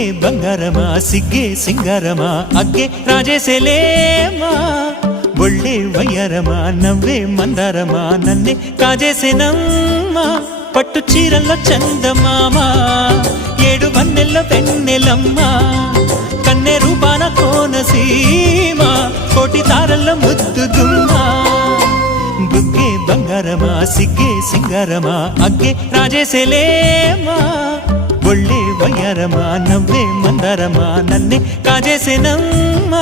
బుగ్గే బంగారమా సిగ్గే సింగారమా అగ్గే రాజేసేలేమా ఒళ్ళే వయ్యారమా నవ్వే మందారమా నన్నే కాజేసేనమ్మా పట్టు చీరల్లో చందమామా ఏడు వన్నెల్లో పెన్నెలమ్మా కన్నె రూపాన కోనసీమ కోటి తారల్లో ముద్దుగుమ్మా బుగ్గే బంగారమా సిగ్గే సింగారమా అగ్గే రాజేసేలేమా ఒళ్ళే వయ్యారమా నవ్వే మందారమా నన్నే కాజేసేనమ్మా